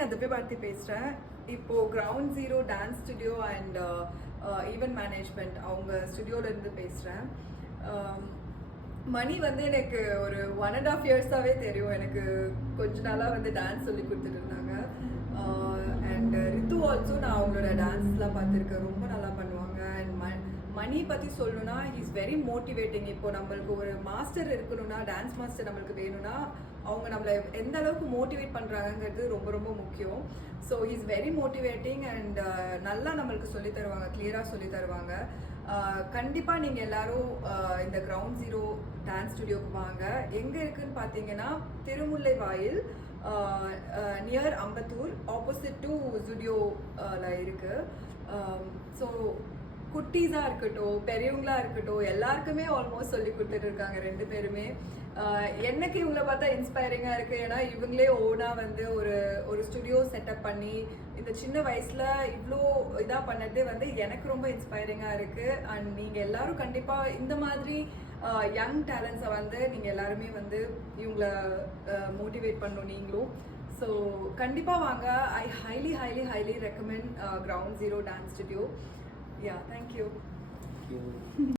நான் திவ்ய பாரதி பேசுகிறேன். இப்போது ground zero dance studio and event management அவங்க ஸ்டுடியோலேருந்து பேசுகிறேன். மணி வந்து எனக்கு ஒரு 1.5 இயர்ஸாகவே தெரியும். எனக்கு கொஞ்ச நாளாக வந்து டான்ஸ் சொல்லி கொடுத்துட்டு இருந்தாங்க. அண்ட் ரித்து ஆல்சோ நான் அவங்களோட டான்ஸ்லாம் பார்த்துருக்கேன். ரொம்ப நல்லா பண்ணுவாங்க. அண்ட் மணி பற்றி சொல்லணும்னா இஸ் வெரி மோட்டிவேட்டிங். இப்போ நம்மளுக்கு ஒரு மாஸ்டர் இருக்கணும்னா, டான்ஸ் மாஸ்டர் நம்மளுக்கு வேணும்னா அவங்க நம்மளை எந்த அளவுக்கு மோட்டிவேட் பண்ணுறாங்கங்கிறது ரொம்ப ரொம்ப முக்கியம். So is very motivating and நல்லா நம்மளுக்கு சொல்லி தருவாங்க, கிளியராக சொல்லி தருவாங்க. கண்டிப்பாக நீங்கள் எல்லாரும் இந்த கிரவுண்ட் ஜீரோ டான்ஸ் ஸ்டுடியோக்கு வாங்க. எங்கே இருக்குன்னு பார்த்தீங்கன்னா திருமுல்லை வாயில் நியர் அம்பத்தூர், ஆப்போசிட் டு ஜுடியோவில் இருக்குது. ஸோ குட்டீஸாக இருக்கட்டும், பெரியவங்களாக இருக்கட்டும், எல்லாருக்குமே ஆல்மோஸ்ட் சொல்லி கொடுத்துட்டு இருக்காங்க 2 பேருமே. எனக்கு இவங்களை பார்த்தா இன்ஸ்பைரிங்காக இருக்குது. ஏன்னா இவங்களே ஓனாக வந்து ஒரு ஸ்டுடியோ செட்டப் பண்ணி இந்த சின்ன வயசில் இவ்வளோ இதாக பண்ணதே வந்து எனக்கு ரொம்ப இன்ஸ்பைரிங்காக இருக்குது. அண்ட் நீங்கள் எல்லாரும் கண்டிப்பாக இந்த மாதிரி யங் டேலண்ட்ஸை வந்து நீங்கள் எல்லாருமே வந்து இவங்களை மோட்டிவேட் பண்ணணும் நீங்களும். ஸோ கண்டிப்பாக வாங்க. ஐ highly recommend ground zero dance studio. Yeah, thank you.